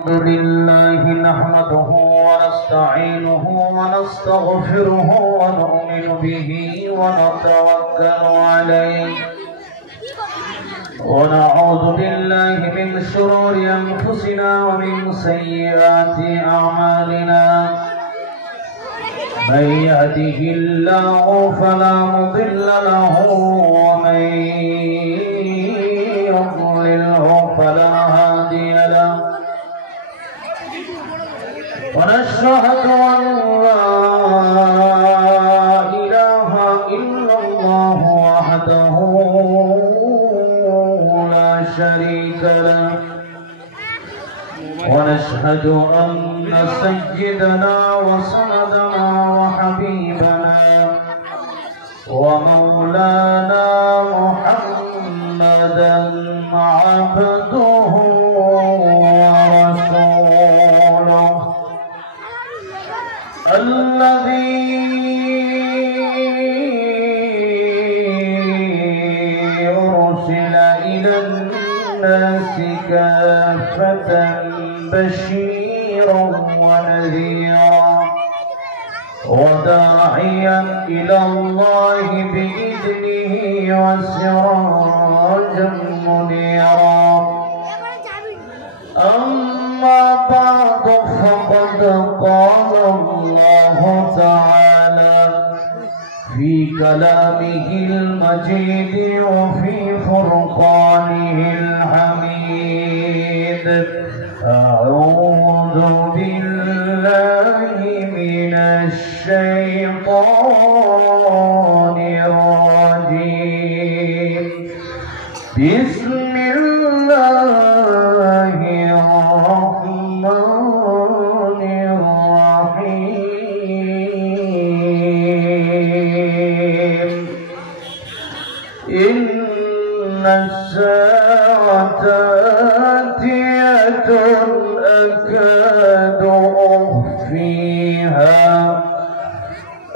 الحمد لله نحمده ونستعينه ونستغفره ونؤمن به ونتوكل عليه ونعوذ بالله من شرور أنفسنا ومن سيئات أعمالنا من يهده الله فلا مضل له ومن يضلله فلا هادي له ونشهد أن لا إله إلا الله وحده لا شريك له ونشهد أن سيدنا وسندنا وحبيبنا ومولانا محمدا عبده ورسوله الذي أرسل إلى الناس كافة بشيرا ونذيرا وداعيا إلى الله بإذنه وسراجا منيرا أما بعد فقد قال الله تعالى في كلامه المجيد وفي فرقانه الحميد أعوذ بالله من الشيطان الرجيم بسم الله الرحمن الرحيم إن الساعة آتية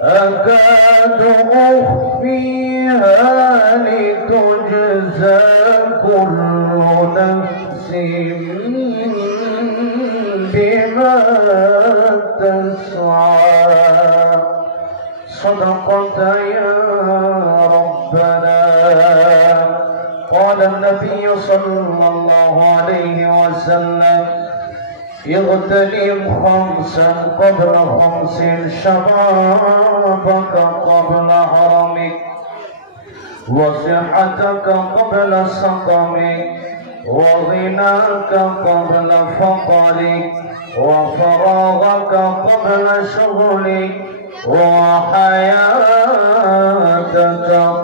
أكاد أخفيها لتجزى كل نفس بما تسعى صدقت يا ربنا. قال النبي صلى الله عليه وسلم اغتنم خمسا قبل خمس شبابك قبل هرمك وصحتك قبل سقمك وغناك قبل فقرك وفراغك قبل شغلك وحياتك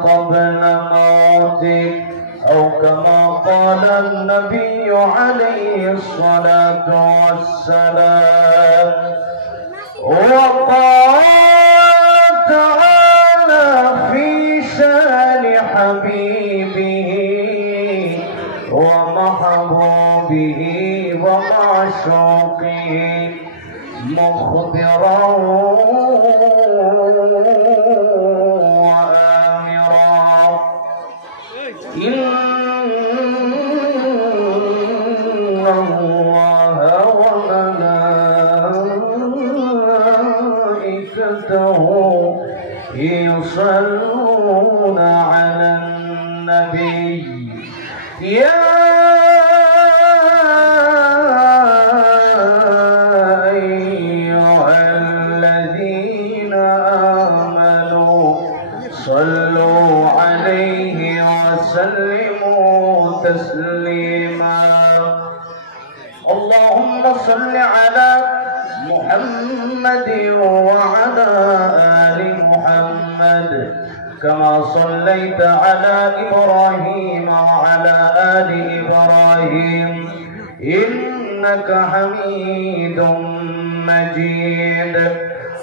قبل موتك أو كما قال النبي عليه الصلاة والسلام. وقال تعالى في شان حبيبه ومحبوبه ومعشوقه مخبرا وآمرا إن الله وملائكته يصلون على النبي يا أيها الذين آمنوا صلوا عليه وسلموا تسليما. اللهم صل على محمد وعلى آل محمد كما صليت على إبراهيم وعلى آل إبراهيم إنك حميد مجيد.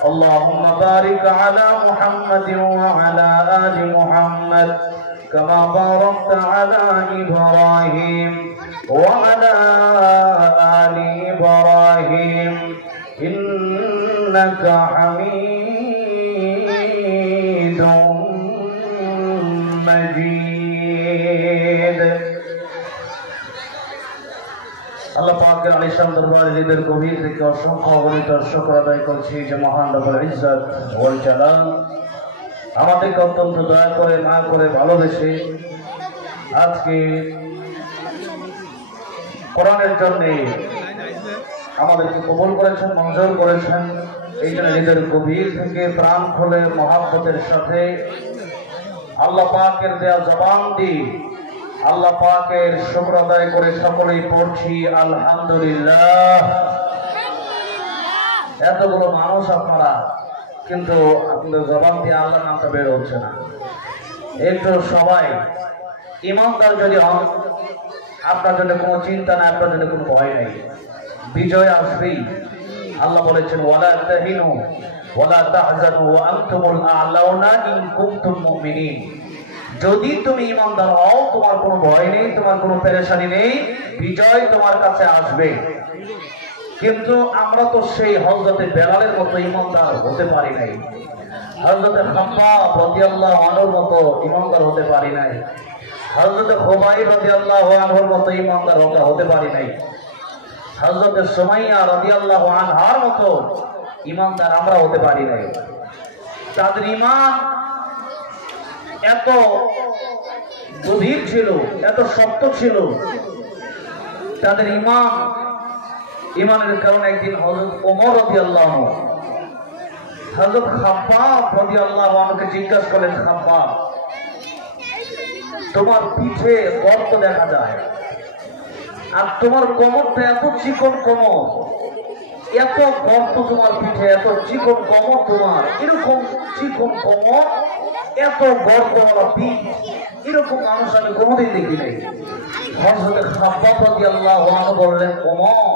اللهم بارك على محمد وعلى آل محمد كما باركت على إبراهيم وعلى آل إبراهيم إنك حميد مجيد. আল্লাহ পাকের আলিশান দরবারে হৃদয়ের গভীর থেকে অসংখ্য অগণিত শুকর আদায় করছি যে মহান রব্বুল ইজ্জত ওয়াল জালাল আমাদেরকে অত্যন্ত দয়া করে মায়া করে ভালোবেসে আজকে কোরআনের জন্য আমাদেরকে কবুল করেছেন, মঞ্জুর করেছেন। এই জন্য হৃদয়ের গভীর থেকে প্রাণ খুলে মহাব্বতের সাথে আল্লাহ পাকের দেয়া জবান দিয়ে আল্লাহ পাকের শুকর আদায় করে সকলেই পড়ছি আলহামদুলিল্লাহ। এতগুলো মানুষ আপনারা, কিন্তু আপনাদের জবান দিয়ে আল্লাহর নামটা বের হচ্ছে না। একটু সবাই ইমানদার যদি হন, আপনার জন্য কোনো চিন্তা নাই, আপনার জন্য কোনো ভয় নাই, বিজয় আসবেই। আল্লাহ বলেছেন ওয়ালা তাহিনু ওয়ালা তাহজানু ওয়া আনতুমুল আ'লাউনা ইন কুনতুম মুমিনিন। যদি তুমি ইমানদার হও, তোমার কোনো ভয় নেই, তোমার কোনো পেরেশানি নেই, বিজয় তোমার কাছে আসবে। কিন্তু আমরা তো সেই হযরতে বেলালের মতো ইমানদার হতে পারি নাই, হযরতে খাব্বাব রাদিয়াল্লাহু আনহুর মতো ইমানদার হতে পারি নাই, হযরতে খুবাইব রাদিয়াল্লাহু আনহুর মতো ইমানদার হতে পারি নাই, হযরতে সুমাইয়া রাদিয়াল্লাহু আনহার মতো ইমানদার আমরা হতে পারি নাই। তাদের ঈমান এত গভীর ছিল, এত শক্ত ছিল তাদের ঈমানের কারণে একদিন হযরত ওমর রাদিয়াল্লাহু আনহু হযরত খাব্বাব রাদিয়াল্লাহু আনহুকে জিজ্ঞাসা করলেন, খাব্বাব, তোমার পিঠে গর্ত দেখা যায় আর তোমার কোমরটা এত চিকন কোমর, এত গর্ত তোমার পিঠে, এত চিকন কোমর তোমার, এরকম চিকন কোমর, এত গর্তওয়ালা পিঠ, এরকম মানুষ আমি কোনোদিন দেখি নাই। হযরত খাব্বাব রাদিয়াল্লাহু আনহু বললেন, ওমর,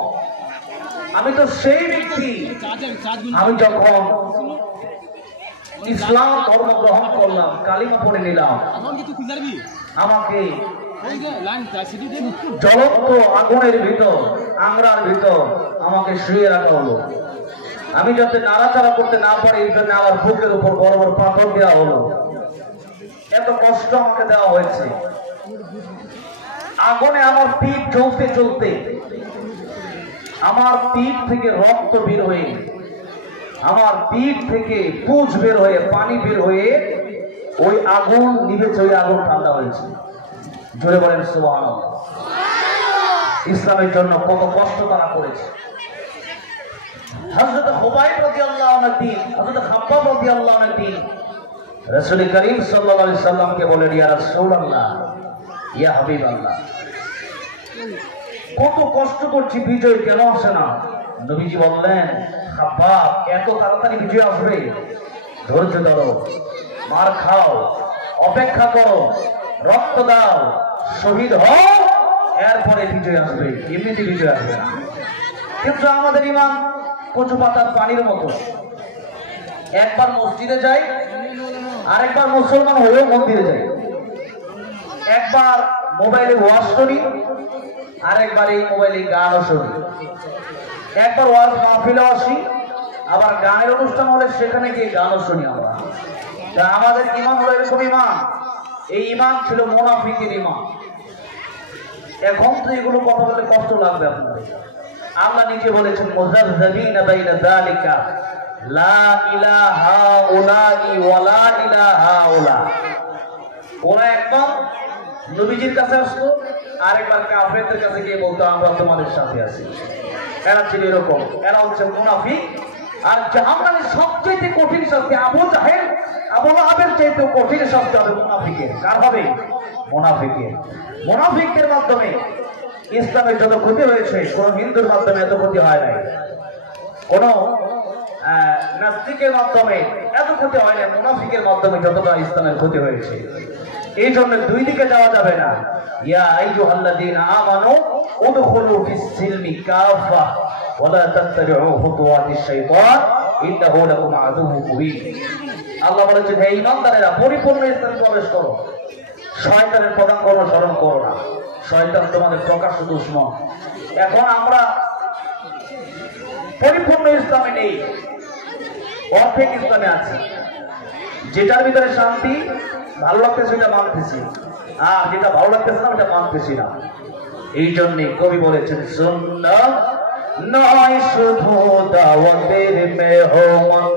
আমি তো সেই ব্যক্তি, আমি যখন ইসলাম ধর্ম গ্রহণ করলাম, কালিমা পড়ে নিলাম, আমাকে জ্বলন্ত আগুনের ভিতর, আংরার ভিতর আমাকে শুয়ে রাখা হলো। আমি যাতে নাড়াচাড়া করতে না পারি এই জন্য আমার বুকের উপর বড় বড় পাথর দেওয়া হলো। এত কষ্ট আমাকে দেওয়া হয়েছে। আগুনে আমার পিঠ জ্বলতে জ্বলতে আমার পিঠ থেকে রক্ত বের হয়ে, আমার পিঠ থেকে পুঁজ বের হয়ে, পানি বের হয়ে ওই আগুন নিভেছে, ওই আগুন ঠান্ডা হয়েছে। জোরে বলেন সুবহানাল্লাহ। ইসলামের জন্য কত কষ্ট তারা করেছে। হযরত খুবাইব রাদিয়াল্লাহু আনহু দিন, হযরত খাব্বাব রাদিয়াল্লাহু আনহু দিন রাসূল করিম সাল্লাল্লাহু আলাইহি সাল্লামকে বলেন, ইয়া রাসূলুল্লাহ, ইয়া হাবিবাল্লাহ, কত কষ্ট করছি, বিজয় কেন আসে না? নবীজি বললেন, খাব্বাব, এত তাড়াতাড়ি বিজয় আসবে? ধৈর্য ধরো, মার খাও, অপেক্ষা করো, রক্ত দাও, শহীদ হও, এরপরে বিজয় আসবে, এমনিতে বিজয় আসবে না। কিন্তু আমাদের ঈমান কচু পাতার পানির মতো, একবার মসজিদে যাই, আরেকবার মুসলমান হয়েও মন্দিরে যাই, একবার মোবাইলে ওয়াজ শুনি, আরেকবার এই মোবাইলে গানও শুনি, একবার ওয়াজ মাহফিলে আসি, আবার গানের অনুষ্ঠান হলে সেখানে গিয়ে গানও শুনি আমরা। তা আমাদের ঈমান হলো এরকম ঈমান। এই ঈমান ছিল মুনাফিকের ঈমান। এখন তো এগুলো কথা বলতে কষ্ট লাগবে আপনাদের। আল্লাহ নিজে বলেছেন, মুযাযযাবিনা বাইনা যালিকা লা ইলাহা উলাই ওয়া লা ইলাহা উলা। ওরা একবার নবীজির কাছে আসতো, আরেকবার কাফেরদের কাছে গিয়ে বলতো, আমরা তোমাদের সাথে আছি। এরা ছিল এরকম, এরা হচ্ছে মুনাফিক। আর জাহান্নামের সবচেয়ে কঠিন শাস্তি, আবু জাহেল, আবু লাহাবের চাইতে কঠিন শাস্তি হবে মুনাফিকের। কার হবে? মুনাফিকের। মুনাফিকদের মাধ্যমে ইসলামের যত ক্ষতি হয়েছে, কোন হিন্দুর মাধ্যমে এত ক্ষতি হয় নাই, কোন নাস্তিকের মাধ্যমে এত ক্ষতি হয় না, মুনাফিকের মাধ্যমে যতটা ইসলামের ক্ষতি হয়েছে। এই জন্য দুই দিকে যাওয়া যাবে না। ইয়া আইয়ুহাল্লাযীনা আমানু উদখুলু ফিস-সিলমি কাফা ওয়া লা তাত্তাবিউ খুতুওয়াতিশ শাইতান ইন্নাহু লাকুম আদুউউম মুবিন। আল্লাহ বলেছেন, হে ঈমানদারেরা, পরিপূর্ণ ইসলামে প্রবেশ করো, শয়তানের পদাঙ্ক অনুসরণ করো না। শয়তান তোমাদের প্রকাশ্য দুশমন। এখন আমরা পরিপূর্ণ ইসলামে নেই, অর্ধেক ইসলামে আছি। যেটার ভিতরে শান্তি, ভালো লাগতেছে সেটা মানতেছি, আর যেটা ভালো লাগতেছে না ওটা মানতেছি না। এই জন্যে কবি বলেছেন সুন্নাত নয় শুধু দাওয়াতের মেহমান,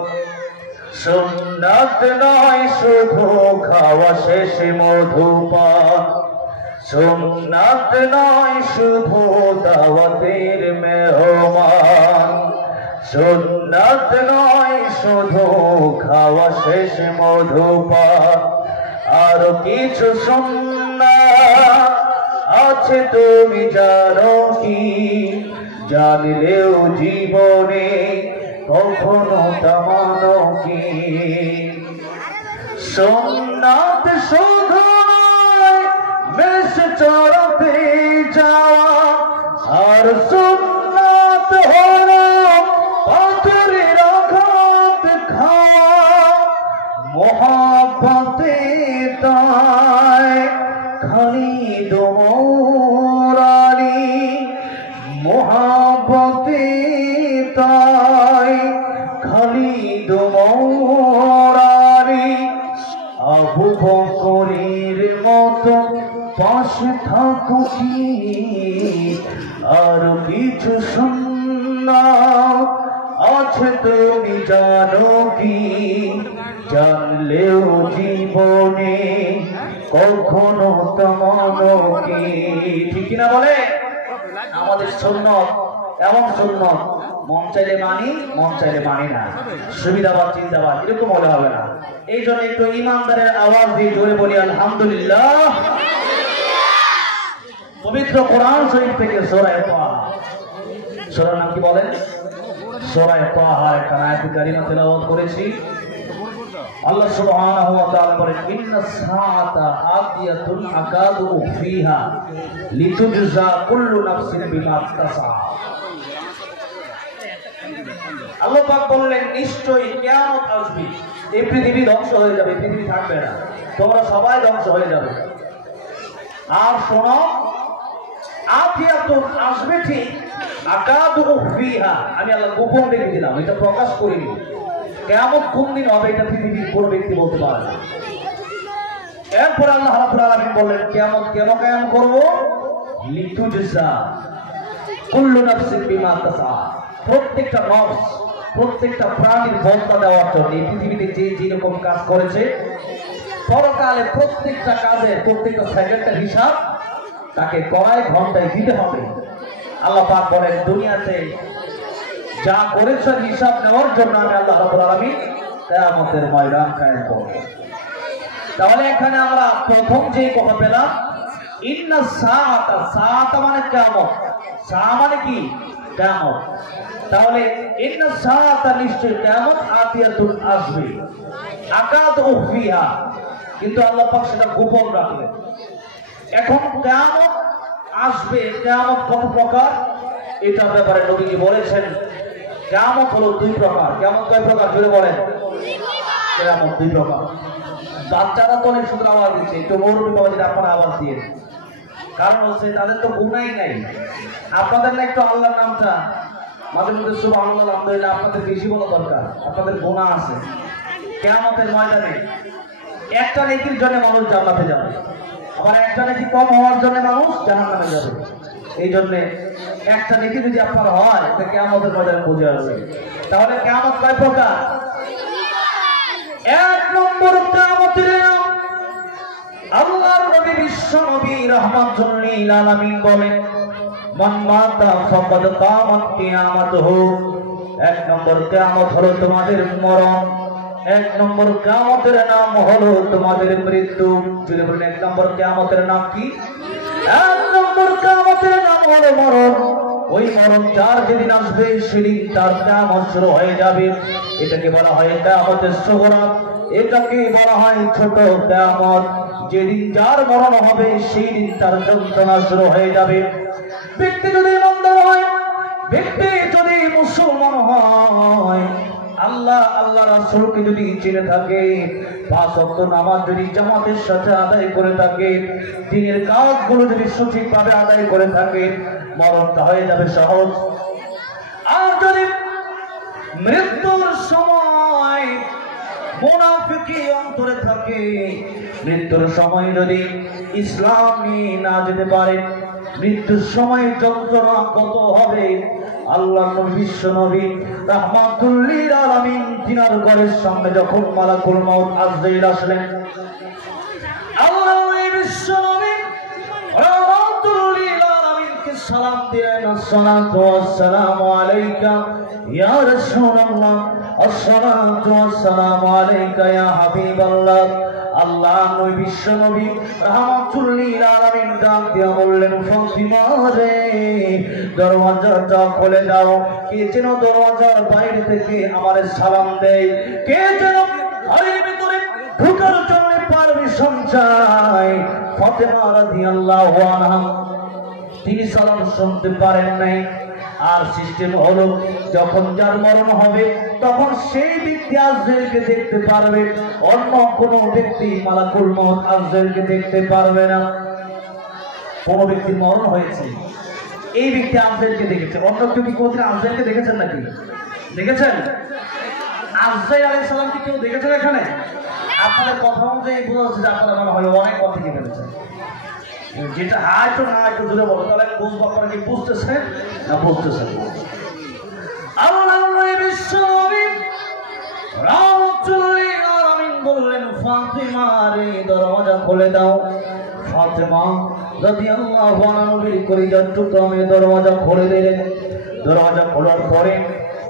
সুন্নাত নয় শুধু খাওয়া শেষে মধুপান, সুন্নাত নয় শুধু দাওয়াতের মেহমান, সুন্নাত নয় শুধু খাওয়া শেষে মধুপান, আর কিছু সুন্নাত আছে তুমি জানো কি, জানলেও জীবনে কখনো তা মানো কি। সুন্নাত শুধু নয় মেষ চড়াতে যাওয়া, আর সুন্নাত হলো পাথরের আঘাত খাওয়া, মোহাব্বতে তাই খালিদ ওমর আলী, মোহাব্বতে তাই খালিদ ওমর আলী, আবু বকরের মতো পাশে থাকো কি, আর কিছু সুন্নাত আছে তুমি জানো কি, জানলেও জীবনে কখনো তা মানো কি। ঠিক কিনা বলে? আমাদের সুন্নাত এমন সুন্নাত মন চাইলে মানি, মন চাইলে মানি না, সুবিধাবাদ চিন্তাবাদ এরকম বলে হবে না। এই জন্য একটু ইমানদারের আওয়াজ দিয়ে জোরে বলি আলহামদুলিল্লাহ। পবিত্র কোরআন শরীফ থেকে সূরা তাহা, সূরার নাম কি বলেন? সূরা তাহা একটা আয়াত কারিমা তেলাওয়াত করেছি। আল্লাহ সুবহানাহু ওয়া তাআলা বলেন ইন্নাস সাআতা আতিয়াতুন আকাদু ফিহা লিতুজজা কুল্লু নাফসিন বিমা তাসা। আল্লাহ পাক বললেন নিশ্চয়ই কিয়ামত আসবে, এই পৃথিবী ধ্বংস হয়ে যাবে, পৃথিবী থাকবে না, তোমরা সবাই ধ্বংস হয়ে যাবে। আর শোনো, আতিয়াতুন আসবে ঠিক, আকাদু ফিহা আমি আল্লাহ গোপন রেখে দিলাম, এটা প্রকাশ করিনি। কিয়ামত কোন দিন হবে এটা পৃথিবীর কোন ব্যক্তি বলতে পারে না। এরপর আল্লাহ রাব্বুল আলামিন বললেন কিয়ামত কেন কায়েম করব? লিতুজজা কুল্লু নাফসিন বিমা তাসা, প্রত্যেকটা নফস প্রত্যেকটা প্রাণীর বদলা দেওয়ার জন্য এই পৃথিবীতে যে যেরকম কাজ করেছে পরকালে প্রত্যেকটা কাজের প্রত্যেকটা সেকেন্ডের হিসাব তাকে কড়াই ঘন্টায় দিতে হবে। আল্লাহ পাক বলেন দুনিয়াতে যা করেছ হিসাব নেওয়ার জন্য আমি আল্লাহ রাব্বুল আলামিন কিয়ামতের ময়দান কায়েম করব। তাহলে এখানে আমরা প্রথম যে কথা পেলাম ইন্না সাআতা, সাআতা মানে কিয়ামত, সা মানে কি? কিয়ামত। তাহলে ইন্না সাআতা নিশ্চয় কিয়ামত আতিয়াতুন আসবে, আকাদু ফিহা, কিন্তু আল্লাহ পাক সেটা গোপন রাখলেন। এখন কিয়ামত আসবে, কিয়ামত কত প্রকার এটার ব্যাপারে নবীজি বলেছেন কিয়ামত হলো দুই প্রকার। কিয়ামত কয় প্রকার জুড়ে বলেন? কিয়ামত দুই প্রকার। বাচ্চারা তো অনেক সুন্দর আওয়াজ দিচ্ছে, একটু মৌরবী বাবা যেটা আপনারা আওয়াজ দিয়ে, কারণ হচ্ছে তাদের তো গুনাই নাই। আপনাদের না একটু আল্লাহর নামটা মাঝে মধ্যে সুবহানাল্লাহ আলহামদুলিল্লাহ আপনাদের বেশি বলা দরকার, আপনাদের গুনাহ আছে। কিয়ামতের ময়দানে একটা নেকির জন্য মানুষ জান্নাতে যাবে, আবার একটা নেকি কম হওয়ার জন্য মানুষ জাহান্নামে যাবে। এই জন্য একটা নেকি যদি আপনার হয় তা কিয়ামতের ময়দানে বুঝে আসবে। তাহলে কিয়ামত কয় প্রকার? এক নম্বর কিয়ামতের নাম আল্লাহর নবী বিশ্ব নবী রাহমাতুল লিল আলামিন বলেন মান মাতা ফাকাদ কামাত কিয়ামাতুহু। এক নম্বর কিয়ামত হলো তোমাদের মরণ, এক নম্বর কিয়ামতের নাম হলো তোমাদের মৃত্যু। যদি বলেন এক নম্বর কিয়ামতের নাম কি? এক নম্বর কিয়ামতের নাম হলো মরণ। ওই মরণ যার যেদিন আসবে সেদিন তার কিয়ামত শুরু হয়ে যাবে। এটাকে বলা হয় কিয়ামতের সুগরা, এটাকে বলা হয় ছোট কিয়ামত। যেদিন যার মরণ হবে সেই দিন তার যন্ত্রণা শুরু হয়ে যাবে। ব্যক্তি যদি ইমানদার হয়, ব্যক্তি যদি মুসলমান হয়, আল্লাহ আল্লাহ রাসূলকে যদি চিনে থাকে, পাঁচ ওয়াক্ত নামাজ যদি জামাতের সাথে আদায় করে থাকে, দিনের কাজগুলো যদি সঠিকভাবে আদায় করে থাকে, মরণটা হয়ে যাবে সহজ। আর যদি মৃত্যুর সময় মুনাফিকি অন্তরে থাকে, মৃত্যুর সময় যদি ইসলাম নিয়ে না যেতে পারে, মৃত্যুর সময় যন্ত্রণা কত হবে। আল্লাহ নবী বিশ্ব নবী রাহমাতুল লিল আলামিন তিনার ঘরের সামনে যখন মালাকুল মউত আজরাইল আসলেন, আল্লাহ নবী বিশ্ব নবী রাহমাতুল লিল আলামিনকে সালাম দিলেন, আসসালাতু ওয়াসসালামু আলাইকা ইয়া রাসূলুল্লাহ, আসসালাতু ওয়াসসালামু আলাইকা ইয়া হাবিবাল্লাহ। আল্লাহ নবী বিশ্ব নবী রাহমাতুল লিল আলামিন ডাক দিয়া বললেন, ফাতিমা রে দরওয়াজাটা খুলে দাও। কে যেন দরওয়াজার বাইরে থেকে আমারে সালাম দেয়, কে যেন ঘরের ভিতরে ঢোকার জন্য পারমিশন চায়। ফাতিমা রাদিয়াল্লাহু আনহা তিনি সালাম শুনতে পারেন নাই। আর সিস্টেম হলো যখন যার মরণ হবে তখন সেই ব্যক্তি আজরাইলকে দেখতে পারবে, অন্য কোনো ব্যক্তি মালাকুল মউত আজরাইলকে দেখতে পারবে না। কোন ব্যক্তির মরণ হয়েছে, এই ব্যক্তি আজরাইলকে দেখেছে, অন্য কেউ কি কোনদিন আজরাইলকে দেখেছেন নাকি? দেখেছেন? আজরাইল আলাইহিস সালামকে কেউ দেখেছেন এখানে? আপনাদের কথা অনুযায়ী বোঝা যাচ্ছে যে আপনারা মনে হয় অনেক কথা কি বলেছেন। যেটা হয়তো না একটু দূরে বলো, তাহলে বুঝবো আপনারা কি বুঝতেছেন না বুঝতেছেন। আল্লাহ বিশ্ব নবী রাহমাতুল লিল আলামিন বললেন, ফাতিমা রে দরওয়াজা খুলে দাও। ফাতিমা রাদিয়াল্লাহু আনহা নবীর কলিজার টুকরা মেয়ে দরওয়াজা খুলে দিলেন। দরওয়াজা খোলার পরে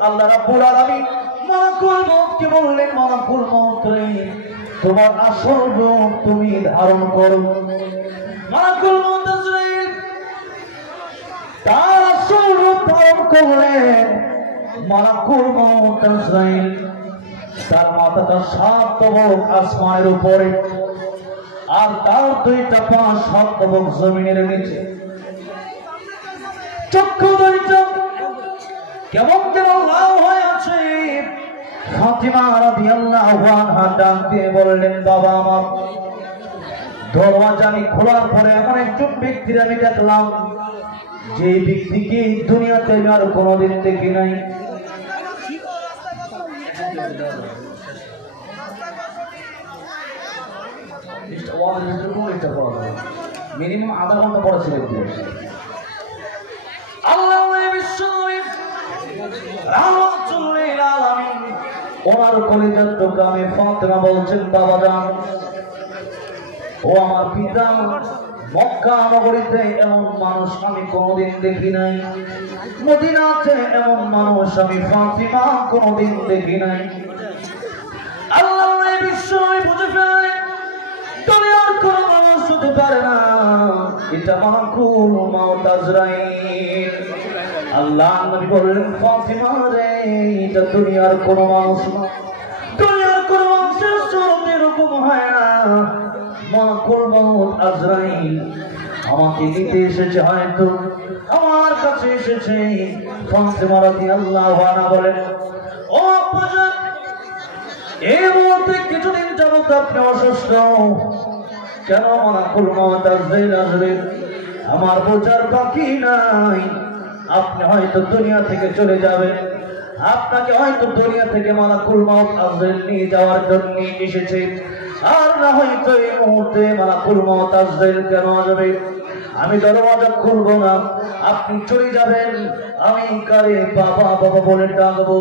আল্লাহ রাব্বুল আলামিন মালাকুল মউতকে বললেন, মালাকুল মউত রে তোমার আসল রূপ তুমি ধারণ করো। মালাকুল মউত আজরাইল তার আসল রূপ ধারণ করলেন। মালাকুল মউত আজরাইল তার মাথাটা 7 তবক আসমানের উপরে, আর তার 2টা পা 7 তবক জমিনের নিচে। চক্ষু 2টা কেমন যেন লাল হয়ে আছে। ফাতিমা রাদিয়াল্লাহু আনহা ডাক দিয়ে বললেন, বাবা আমার দরওয়াজা আমি খোলার পরে এমন একজন ব্যক্তির আমি দেখলাম, যে ব্যক্তিকে দুনিয়াতে আমি আর কোনোদিন দেখি নাই। মিনিমাম আধা ঘন্টা পরে ছিল। আল্লাহ ওনার কলিজার টুকরা আমি ফাতিমা বলছেন, বাবা জান ও আমার পিতা, মক্কা নগরীতে এমন মানুষ আমি কোনোদিন দেখি নাই, মদিনাতে এমন মানুষ আমি ফাতিমা কোনোদিন দেখি নাই। আল্লাহ বিশ্বই বুঝে ফেলে দুনিয়ার কোন মানুষ হতে পারে না, এটা মালাকুল মউত আজরাইল। আল্লাহ নবী বললেন, ফাতিমা রে এটা দুনিয়ার কোন মানুষ না, দুনিয়ার কোন মানুষের সুরত এরকম হয় না। মালাকুল মউত আজরাইল আমাকে নিতে এসেছে, হয়তো আমার কাছে এসেছে। ফাতিমা রাদিয়াল্লাহু আনহা বলেন, ও আব্বাজান এই মুহূর্তে কিছুদিন যাবত আপনি অসুস্থ, কেন মালাকুল মউত আজরাইল আসবে? আমার বোঝার বাকি নাই, আপনি হয়তো দুনিয়া থেকে চলে যাবেন, আপনাকে হয়তো দুনিয়া থেকে মালাকুল মউত আজরাইল নিয়ে যাওয়ার জন্য এসেছে। আর না হয়তো এই মুহূর্তে মালাকুল মউত আজরাইল কেন আসবে? আমি দরওয়াজা খুলবো না, আপনি চলে যাবেন, আমি কারে বাবা বাবা বলে ডাকবো,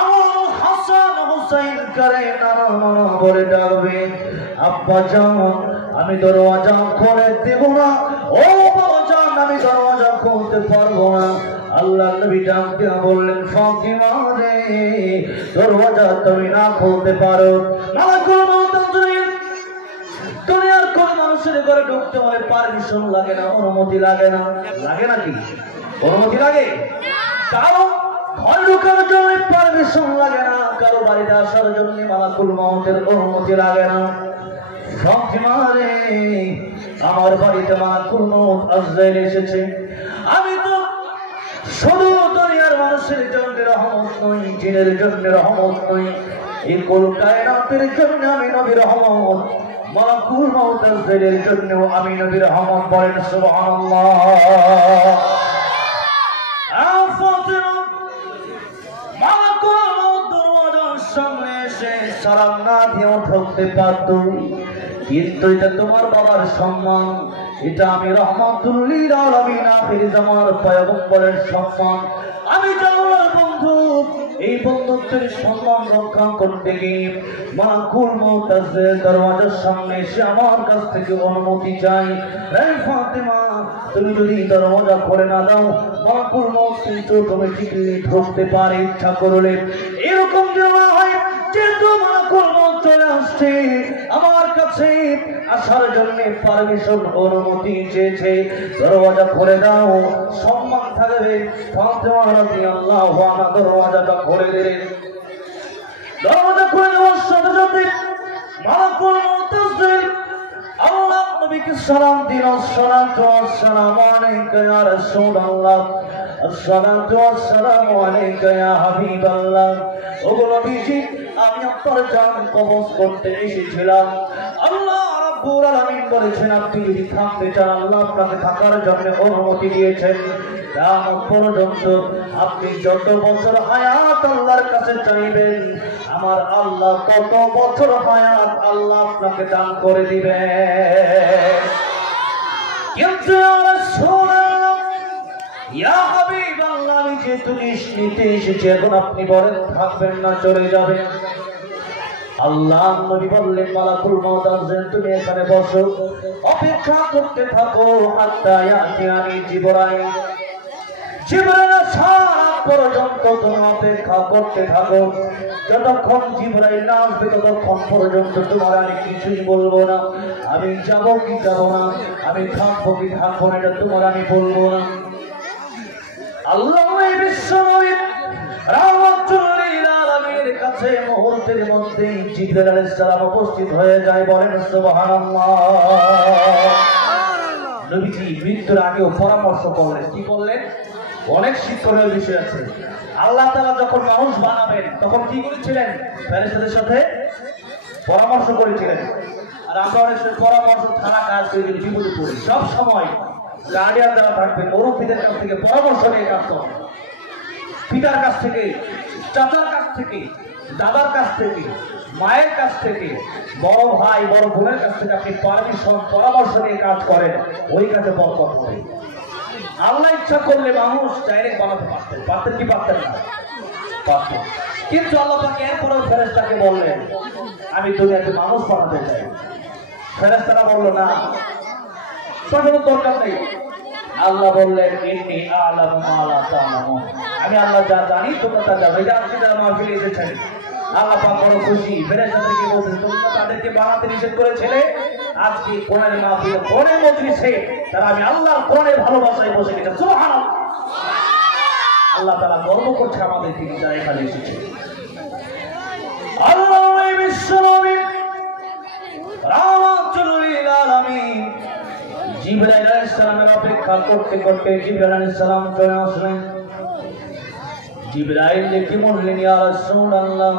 আমার হাসান হুসাইন কারে নানা নানা বলে ডাকবে। আব্বা যান আমি দরওয়াজা খুলে দেব না, ও বাবা যান আমি দরওয়াজা খুলতে পারবো না। আল্লাহ নবী ডাক দিয়ে বললেন, ফাতিমা রে দরওয়াজা তুমি না খুলতে পারো। মালাকুল মউত আজরাইল দুনিয়ার কোন মানুষের ঘরে ঢুকতে হলে পারমিশন লাগে না, অনুমতি লাগে না। লাগে নাকি? অনুমতি লাগে? কারো ঘরে ঢোকার জন্য পারমিশন লাগে না, কারো বাড়িতে আসার জন্য মালাকুল মউতের অনুমতি লাগে না। ফাতিমা রে আমার বাড়িতে মালাকুল মউত আজরাইল এসেছে, আমি তো শুধু দুনিয়ার মানুষের জন্য রহমত নই, জিনের জন্য রহমত নই, এই কুল কায়নাতের জন্য আমি নবীর রহমত, মালাকুল মউত আজরাইলের জন্য আমি নবীর রহমত। বলেন সুবহানাল্লাহ। ফাতিমা মালাকুল মউত দরওয়াজার সামনে এসে সালাম না দিয়েও ঢুকতে পারত, কিন্তু এটা তোমার বাবার সম্মান, এটা আমি রহমাতুল লিল আলামিন আখির জামার পয়গম্বরের সম্মান। আমি জানলার বন্ধু, এই বন্ধুত্বের সম্মান রক্ষা করতে গিয়ে মালাকুল মউত দরওয়াজার সামনে এসে আমার কাছ থেকে অনুমতি চাই। এই ফাতেমা, তুমি যদি দরওয়াজা খুলে না দাও, মালাকুল মউত কিন্তু অটোমেটিক্যালি ঢুকতে পারে ইচ্ছা করলে। এরকম দেওয়া হয় যেহেতু মালাকুল মউত চলে আসছে আমার কাছে, আসার জন্য পারমিশন অনুমতি চেয়েছে, দরওয়াজা খুলে দাও, সম্মান থাকবে। ফাতেমা রাদিয়াল্লাহু আনহা দরওয়াজাটা খুলে দিলেন। দরওয়াজা খুলে দেওয়ার সাথে সাথে মালাকুল মউত আল্লাহ নবীকে সালাম দিল, আসসালাতু ওয়াসসালামু আলাইকা ইয়া রাসূলুল্লাহ, আসসালাতু ওয়াসসালামু আলাইকা ইয়া হাবিবাল্লাহ। ওগো নবীজি, আমি আপনার জান কবজ করতে এসেছিলাম। আল্লাহ রাব্বুল আলামিন বলেছেন আপনি যদি থাকতে চান আল্লাহ আপনাকে থাকার জন্য অনুমতি দিয়েছেন। কিয়ামত পর্যন্ত আপনি যত বছর হায়াত আল্লাহর কাছে চাইবেন, আমার আল্লাহ তত বছর হায়াত আল্লাহ আপনাকে দান করে দিবেন। কিন্তু ইয়া রাসূলুল্লাহ, ইয়া হাবিবাল্লাহ, আমি যেহেতু নিতে এসেছি, এখন আপনি বলেন থাকবেন না চলে যাবেন? আল্লাহ নবী বললেন, মালাকুল মউত আসবেন, তুমি এখানে বসো, অপেক্ষা করতে থাকো হাত্তা ইয়াতিয়ানি জিবরাইল। জিবরাইল আসার পর্যন্ত তুমি অপেক্ষা করতে থাকো। যতক্ষণ জিবরাইল না আসবে ততক্ষণ পর্যন্ত তোমার আমি কিছুই বলবো না। আমি যাবো কি যাবো না, আমি থাকবো কি থাকবো না, এটা তোমার আমি বলবো না। আল্লাহ বিশ্বনবী রাহমাতুল লিল আলামিনের কাছে মুহূর্তের মধ্যেই জিবরাইল আলাইহিস সালাম উপস্থিত হয়ে যায়। বলেন সুবহানাল্লাহ। নবীজি মৃত্যুর আগেও পরামর্শ করলেন। কি করলেন? অনেক শিক্ষণীয় বিষয় আছে। আল্লাহ তাআলা যখন মানুষ বানাবেন তখন কি করেছিলেন? ফেরেশতাদের সাথে পরামর্শ করেছিলেন। আর আমরা অনেক সময় পরামর্শ ছাড়া কাজ করে বিপদে পড়ি। সব সময় গার্ডিয়ান যারা থাকবে মুরব্বীদের কাছ থেকে পরামর্শ নিয়ে কাজ করবে। পিতার কাছ থেকে, চাচার কাছ থেকে, দাদার কাছ থেকে, মায়ের কাছ থেকে, বড় ভাই বড় বোনের কাছ থেকে আপনি পরামর্শ নিয়ে কাজ করেন, ওই কাজে বরকত হয়। আল্লাহ ইচ্ছা করলে মানুষ ডাইরেক্ট বানাতে পারতেন, পারতেন কি পারতেন না? পারতেন। কিন্তু আল্লাহ পাক এরপরেও ফেরেশতাকে বললেন আমি দুনিয়াতে মানুষ বানাতে চাই। ফেরেশতারা বলল না, কোনো দরকার নেই। আল্লাহ বললেন ইন্নী আ'লামু মা লা তা'লামুন, আমি আল্লাহ যা জানি তোমরা তা জানো। এটা আজকে যারা মাহফিলে এসেছেন আল্লাহ পাক বড় খুশি। ফেরেশতাদেরকে বলতেছে তোমরা তাদেরকে বানাতে নিষেধ করেছিলে, আজকে কোরআনের মাহফিলে কোরআনের মজলিসে তারা আমি আল্লাহর কোরআনের ভালোবাসায় বসে গেছে। সুবহানাল্লাহ। আল্লাহ তাআলা গর্ব করছে আমাদের থেকে যারা এখানে এসেছে। আল্লাহ বিশ্বনবী রাহমাতুল লিল আলামিন জিবরাইল আলাইহিস সালামের অপেক্ষা করতে করতে জিবরাইল আলাইহিস সালাম চলে আসলেন। জিবরাইল দেখে বললেন ইয়া রাসূলুল্লাহ,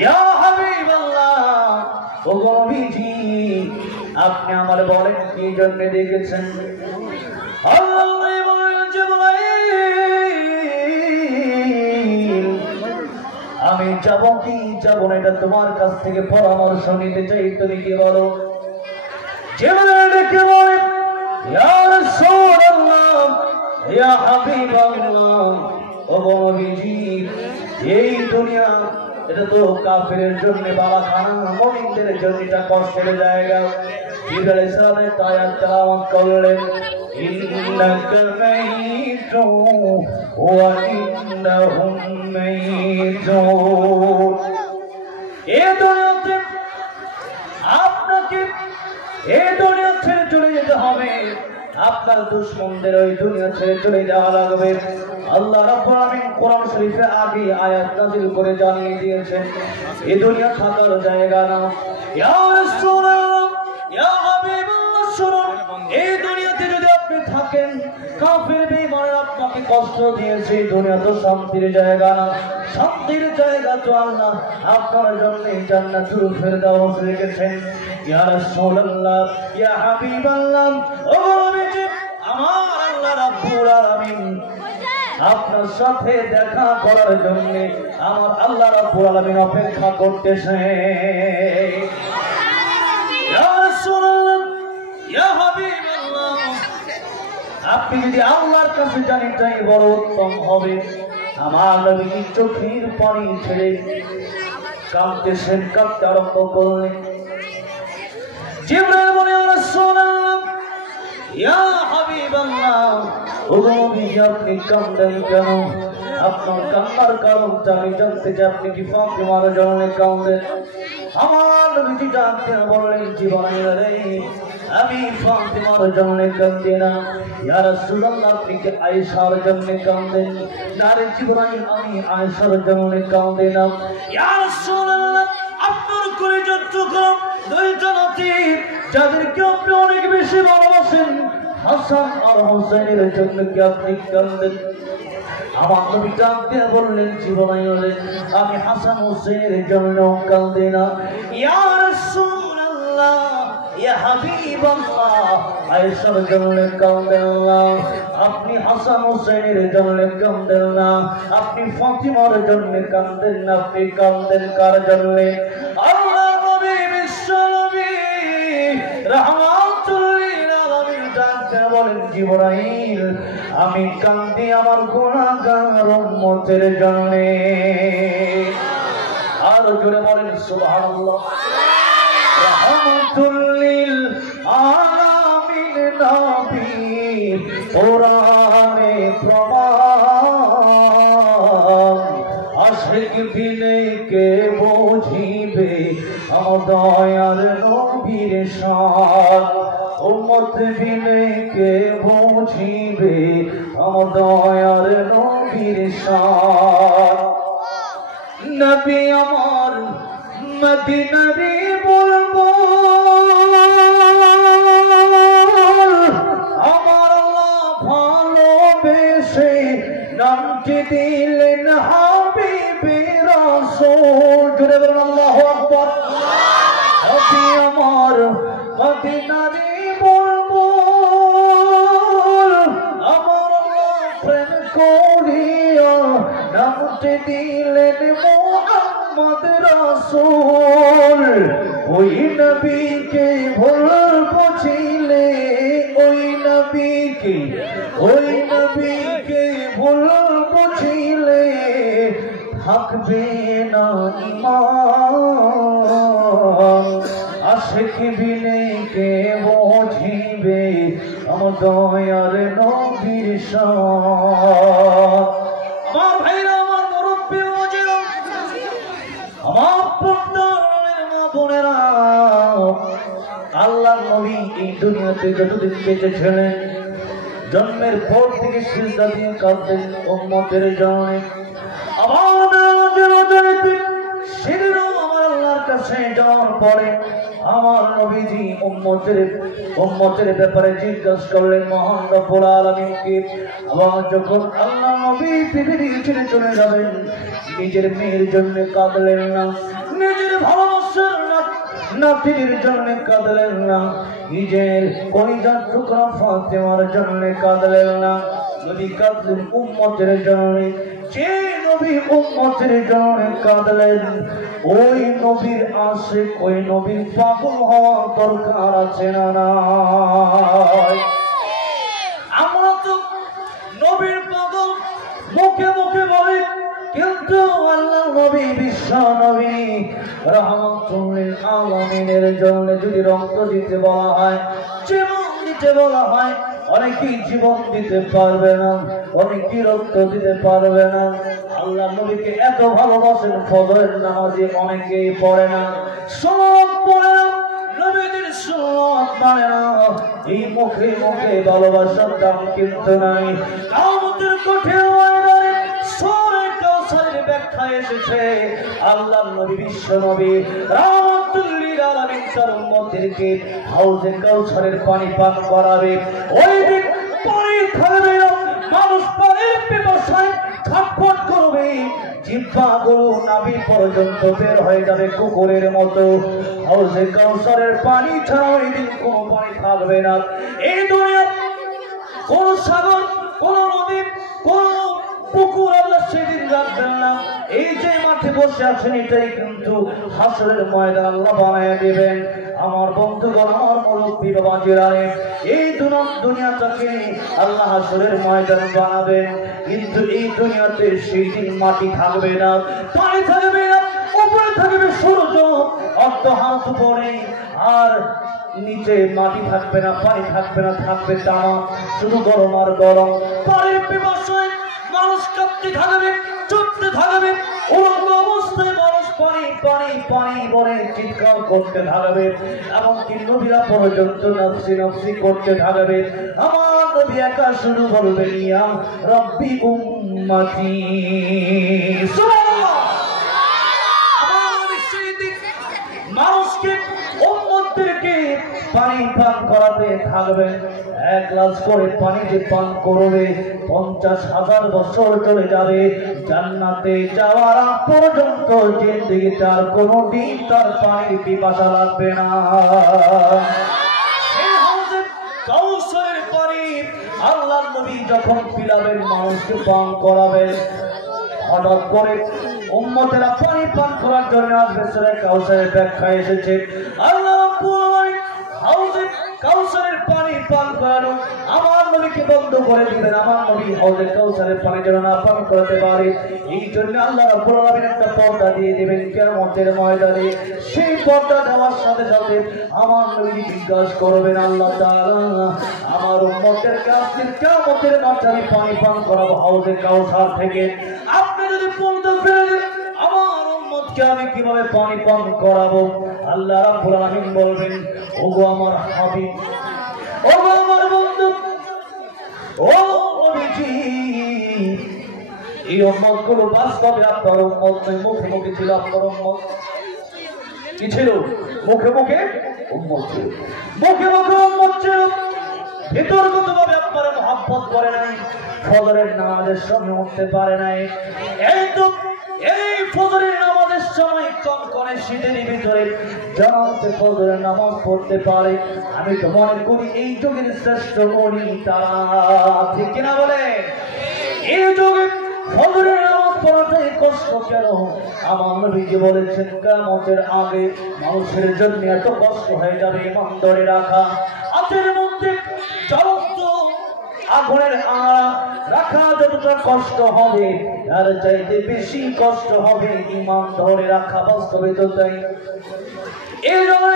ইয়া হাবিবাল্লাহ, ও নবীজি আপনি আমার বলেন কি জন্য ডেকেছেন? আল্লাহ বলেন জিবরাইল, আমি যাব কি যাব না এটা তোমার কাছ থেকে পরামর্শ নিতে চাই, তুমি কি বলো? জিবরাইল ডেকে বলেন ইয়া রাসূলুল্লাহ, ইয়া হাবিবাল্লাহ, ও নবীজি এই দুনিয়া এটা তো কাফেরের জন্য বালাখানা, মুমিনদের জন্য এটা কষ্টের জায়গা। জিবরাইল আলাইহিস সালামের আয়াত তেলাওয়াত করলেন ইন্নাকা মাইতুন ওয়া ইন্নাহুম মাইতুন। এই দুনিয়াতে আপনাকে এই দুনিয়া ছেড়ে চলে যেতে হবে, আপনার দুশমনদের ওই দুনিয়া ছেড়ে চলে যাওয়া লাগবে। আল্লাহ রাব্বুল আলামিন কোরআন শরীফে আগে আয়াত নাযিল করে জানিয়ে দিয়েছেন এই দুনিয়া থাকার জায়গা না। ইয়া রাসূলুল্লাহ, ইয়া হাবিবাল্লাহ, শুনুন, এই দুনিয়াতে যদি আপনি থাকেন কাফের বেঈমানরা আপনাকে কষ্ট দিয়েছে, এই দুনিয়া তো শান্তির জায়গা না। শান্তির জায়গা তো আল্লাহ আপনার জন্য জান্নাতুল ফেরদাউস রেখেছেন। ইয়া রাসূলুল্লাহ, ইয়া হাবিবাল্লাহ, ও নবীজি আমার আল্লাহ রাব্বুল আলামিন আপনার সাথে দেখা করার জন্য আমার আল্লাহ রাব্বুল আলামিন অপেক্ষা করতেছে। ইয়া রাসূলুল্লাহ, ইয়া হাবিবাল্লাহ, আপনি যদি আল্লাহর কাছে জানেন তাই বড় উত্তম হবে। আমার নবী চোখের পানি ছেড়ে কাঁদতেছেন, কাঁদতে আরম্ভ করলেন। জিবরাইল বলে, ইয়া রাসূলুল্লাহ, ইয়া হাবিবাল্লাহ, ওগো নবী আপনি কাঁদেন কেন? আপনার কান্নার কারণটা আমি জানতে চাই। আপনি কি ফাতিমার জন্য কাঁদেন? আমার নবীজি জানতে বললেন, জিবরাইল রে, আমি ফাতিমার জন্য কাঁদি না। ইয়া রাসূলুল্লাহ, আপনি কি আয়েশার জন্য কাঁদেন? না রে জিবরাইল, আমি আয়েশার জন্য কাঁদি না। ইয়া রাসূলুল্লাহ, আপনার কলিজার টুকরা দুইটা নাতি যাদেরকে আপনি অনেক বেশি ভালোবাসেন, হাসান আর হোসেনের জন্য কি আপনি কাঁদেন? আমার নবী কাঁদতে বললেন, জিবরাইল, আমি হাসান হোসেনের জন্য কাঁদি না। ইয়া রাসূলুল্লাহ, ইয়া হাবিবাল্লাহ, আয়েশার জন্য কাঁদেন না। আপনি হাসান হোসেনের জন্য কাঁদেন না, আপনি ফাতিমার জন্য কাঁদেন না, আপনি কাঁদেন কার জন্য? আল্লাহ নবী, বিশ্ব নবী, রাহমাতুল লিল আলামিন ডাকতে বলেন, জিবরাইল, আমি কাঁদি আমার গুনাহগার উম্মতের জন্য। আর জোরে বলেন সুবহানাল্লাহ। রাহমাতুল লিল আলামিন নবী, কোরআনে প্রমাণ, আশিক বিনে কে বুঝিবে আমার দয়ার নবীর শান, উম্মত বিনে কে বুঝিবে আমার দয়ার নবীর শান। নবী আমার মদিনারে বুলবুল, আমার আল্লাহ ভালোবেসে নামটি দিলেন হাবিবে রাসূল। জোরে বলুন আল্লাহু আকবার। নবী আমার মদিনারে বুলবুল, আমার আল্লাহ প্রেম করিয়া নামটি দিলেন মুহাম্মদ রাসূল। ওই নবীকে ভুল বুঝিলে, ওই নবীকে ভুল বুঝিলে থাকবে না ঈমান, আশিক বিনে কে বুঝিবে আমার দয়ার নবীর শান। আমার ভাইরা, আমার মুরব্বী ওয়াজির, আমার পুত্রের মা বোনেরা, আল্লাহর নবী এই দুনিয়াতে যতদিন বেঁচে ছিলেন, জন্মের পর থেকে সিজদা দিয়ে কাঁদতেন উম্মতের জন্য। আমার আল্লাহর কাছে যাওয়ার পরে আমার নবীজি উম্মতের ব্যাপারে জিজ্ঞাসা করলেন মহান রব্বুল আলামিনকে। আবার যখন আল্লাহ নবী পৃথিবী ছেড়ে চলে যাবেন, নিজের মেয়ের জন্য কাঁদলেন না, নিজের ভালোবাসার নাতির জন্য কাঁদলেন না, নিজের কলিজার টুকরা ফাতিমার জন্য কাঁদলেন না, নবী কাঁদলেন উম্মতের জন্য। যে নবী উম্মতের জন্য কাঁদলেন, ওই নবীর আশিক, ওই নবীর পাগল হওয়ার দরকার আছে না নাই? আমরা তো নবীর পাগল মুখে মুখে বলি, কিন্তু আল্লাহ নবী, বিশ্ব নবী, রাহমাতুল লিল আলামিনের জন্য যদি রক্ত দিতে বলা হয়, জীবন দিতে বলা হয়, অনেকেই জীবন দিতে পারবে না, অনেকেই রক্ত দিতে পারবে না। আল্লাহ নবীকে এত ভালোবাসেন, ফজরের নামাজে অনেকেই পড়ে না, সুন্নাত পড়ে না, নবীদের সুন্নাত মানে না। এই মুখে মুখে ভালোবাসার দাম কিন্তু নাই। কিয়ামতের কঠিন ময়দানে সূরা কাউসারের ব্যাখ্যা এসেছে, আল্লাহ নবী, বিশ্ব নবী, রাহমাতুল লিল আলামিন তার উম্মতদেরকে হাউজে কাউসারের পানি পান করাবে। ওই দিন পানি খাবে না, মানুষ পানির পিপাসায় ছটফট করবে, জিহ্বাগুলো নাভি পর্যন্ত বের হয়ে যাবে কুকুরের মতো। হাউজে কাউসারের পানি ছাড়া ওই দিন কোনো পানি থাকবে না। এই দুনিয়া কোন সাগর, কোন নদী, কোন পুকুর আল্লাহ সেদিন রাখবেন না। এই যে মাঠে বসে আছেন, এটাই কিন্তু হাসরের ময়দান আল্লাহ বানায় দেবেন। আমার বন্ধুগণ, আমার মুরব্বী বাবাজিরা, এই দুনিয়াটাকে আল্লাহ হাসরের ময়দান বানাবেন, কিন্তু এই দুনিয়াতে সেই দিন মাটি থাকবে না, পানি থাকবে না, উপরে থাকবে সূর্য অর্ধ হাত উপরে, আর নিচে মাটি থাকবে না, পানি থাকবে না, থাকবে টানা, শুধু গরম আর গরম। পানির পিপাসায় মানুষ কাঁপতে থাকবে, চড়তে থাকবে, উলঙ্গ অবস্থায় মানুষ পানি পানি পানি বলে চিৎকার করতে থাকবে, এমনকি নবীরা পর্যন্ত নফসি নফসি করতে থাকবে। আমার নবী একা শুরু বলবেন, ইয়া রব্বি উম্মতি। সুবহানাল্লাহ। আমার সেই দিক মানুষকে উম্মতদেরকে পানি পান করাতে থাকবেন। এক গ্লাস করে পানি যে পান করবে 50,000 বছর চলে যাবে, জান্নাতে যাওয়ার আগ পর্যন্ত জিন্দেগিটার কোনোদিন তার পানির পিপাসা লাগবে না। কাউসারের পানি আল্লাহর নবী যখন পিলাবেন, মানুষকে পান করাবেন, হঠাৎ করে উম্মতেরা পানি পান করার জন্য আসবে। সূরা কাউসারের ব্যাখ্যা এসেছে, আল্লাহ হাউজে কাউসারের পানি পান করানো আমার নবীকে বন্ধ করে দিবেন, আমার নবী হাউজে কাউসারের পানি যেন না পান করাতে পারে। এই জন্য আল্লাহ রাব্বুল আলামিন একটা পর্দা দিয়ে দিবেন কিয়ামতের ময়দানে। সেই পর্দা দেওয়ার সাথে সাথে আমার নবী জিজ্ঞাসা করবেন, আল্লাহ তাআলা আমার উম্মতের কাছে কিয়ামতের মাঝে পানি পান করাবো হাউজে কাউসার থেকে, আপনি যদি পর্দা ফেলে দেন আমার উম্মতকে আমি কিভাবে পানি পান করাবো? আল্লাহ রাব্বুল আলামিন বলবেন, ওগো আমার হাবিব, ওগো আমার বন্ধু, ও নবীজি, এই উম্মতগুলো বাস্তবে আপনার উম্মত নয়, মুখে মুখে ছিল আপনার উম্মত। কি ছিল? মুখে মুখে উম্মত ছিল, মুখে মুখে উম্মত ছিল, ভিতরগতভাবে আপনারা মহব্বত করে নাই, ফজরের নামাজের সময় উঠতে পারে নাই। এই তো এই ফজরের নামাজের সময় কনকনে শীতের ভিতরে জানাতে ফজরের নামাজ পড়তে পারে, আমি তো মনে করি এই যুগের শ্রেষ্ঠ করি তারা, ঠিক কিনা বলে? এই যুগে ফজরের নামাজ পড়াটাই কষ্ট কেন? আমার নবীজি বলেছেন, কিয়ামতের আগে মানুষের জন্য এত কষ্ট হয়ে যাবে, ঈমান ধরে রাখা, হাতের মধ্যে জ্বলন্ত আগুনের আড়া রাখা যতটা কষ্ট হবে, আর চাইতে বেশি কষ্ট হবে ঈমান ধরে রাখা। বাস্তবে তো তাই। এই জন্য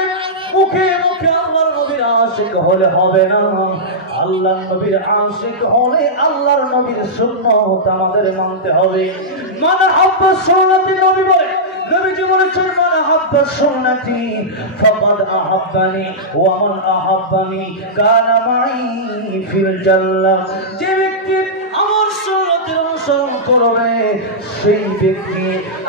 মুখে মুখে আল্লাহর নবীর আশিক হলে হবে না, আল্লাহর নবীর আশিক হলে আল্লাহর নবীর সুন্নাত আমাদের মানতে হবে। মান হাব্বা সুন্নতি, নবী বলে, নবীজি বলেছেন, মান হাব্বা সুন্নতি ফাকাদ আহাব্বানি ওয়া মান আহাব্বানি কানা মাই ফিল জান্নাহ। যে ব্যক্তি আমার সুন্নতের অনুসরণ করবে সেই ব্যক্তি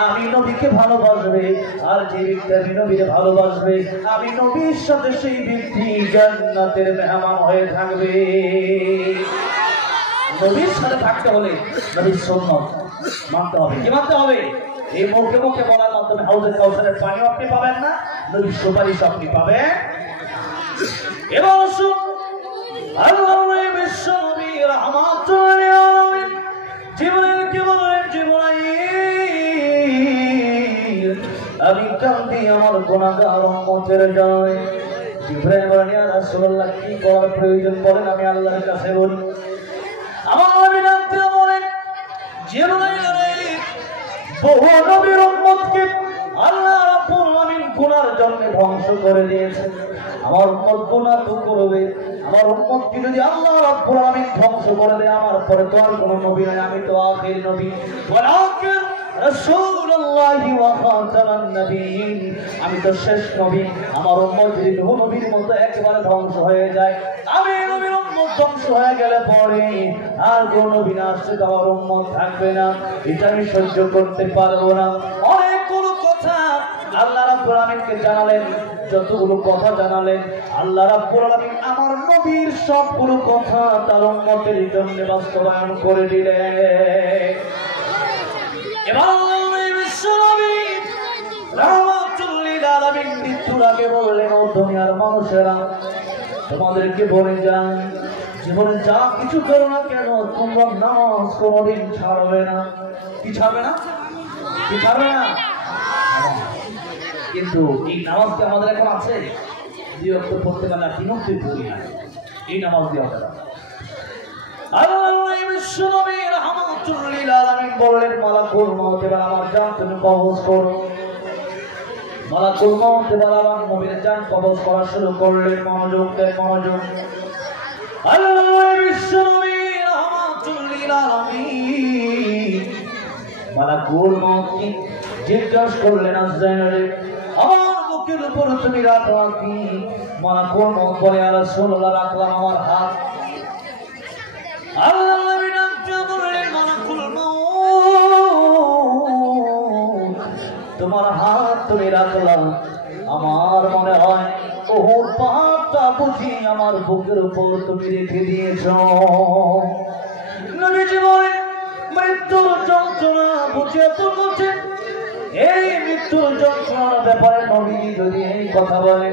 আমি নবীকে ভালোবাসবে, আর যে ব্যক্তি আমি নবীকে ভালোবাসবে আমি নবীর সাথে সেই ব্যক্তি জান্নাতের মেহমান হয়ে থাকবে। নবীর সাথে থাকতে হলে নবীর সুন্নাত মানতে হবে। কি মানতে হবে? এই মুখে মুখে বলার মাধ্যমে হাউজে কাউসারের পানিও আপনি পাবেন না, নবীর সুপারিশ আপনি পাবেন। এবং আল্লাহর বিশ্ব নবী রাহমাতুল লিল আলামিন জিবরাইলকে বলেন, জিবরাইল আমি কাঁদি আমার গুনাহগার উম্মতের জন্য। জিবরাইল বলেন, ইয়া রাসূলুল্লাহ কি করার প্রয়োজন বলেন, আমি আল্লাহর কাছে বলি। আমার নবী ডাকতে বলেন, জিবরাইল বহু নবীর উম্মতকে আল্লাহ রাব্বুল আলামিন গুনার জন্য ধ্বংস করে দিয়েছে। আমার উম্মত গুনাহ তো করবে, আমার উম্মতকে যদি আল্লাহ রাব্বুল আলামিন ধ্বংস করে দেয়, আমার পরে তো আর কোনো নবী নাই, আমি তো আখির নবী। ওয়ালাকিন রাসূলুল্লাহি ওয়া খাতামান নবিয়্যিন, আমি তো শেষ নবী। আমার উম্মত যদি নূহ নবীর মতো একেবারে ধ্বংস হয়ে যায়, আমি নবীর উম্মত ধ্বংস হয়ে গেলে পরে আর কোন নবী না আসছে, আমার উম্মত থাকবে না। এটা আমি সহ্য করতে পারবো না। অনেকগুলো কথা আল্লাহ রাব্বুল আলামিনকে জানালেন, যতগুলো কথা জানালেন আল্লাহ রাব্বুল আলামিন আমার নবীর সবগুলো কথা তার উম্মতের জন্য বাস্তবায়ন করে দিলেন। এবার বিশ্ব নবী রাহমাতুল লিল আলামিন মৃত্যুর আগে বললেন, ও দুনিয়ার মানুষেরা, তোমাদেরকে বলে যান, জীবনে যা কিছু করো না কেন তোমরা নামাজ কোনোদিন ছাড়বে না। কি ছাড়বে না? কি ছাড়বে না? কিন্তু এই নামাজ কি আমাদের এখন আছে? বিরক্ত করতে পারে না, তিনটি পড়ি না, এই নামাজ দিয়ে হবে না। আল্লাহ বিশ্বনবী রাহমাতুল লিল আলামিন বললেন, মালাকুল মউত এবার আমার জান তুমি কবজ করো। মালাকুল মউত এবার আমার নবীর জান কবজ করা শুরু করলেন। মনোযোগ দেন, মনোযোগ। আল্লাহ বিশ্বনবী রাহমাতুল লিল আলামিন মালাকুল মউত কি জিজ্ঞাসা করলেন, আজরাইল আমার বুকের উপর তুমি রাখলা কি? মালাকুল মউত বলে, ইয়া রাসূলুল্লাহ রাখলাম আমার হাত। আল্লাহ নবী ডাকতে বললেন, মালাকুল মউত তোমার হাত তুমি রাখলাম, আমার মনে হয় ওহর পাহাড়টা বুঝি আমার বুকের উপর তুমি রেখে দিয়েছ। নবীজি বলেন, মৃত্যুর যন্ত্রণা বুঝে তো বুঝে, এই মৃত্যুর যন্ত্রণার ব্যাপারে নবীজি যদি এই কথা বলে,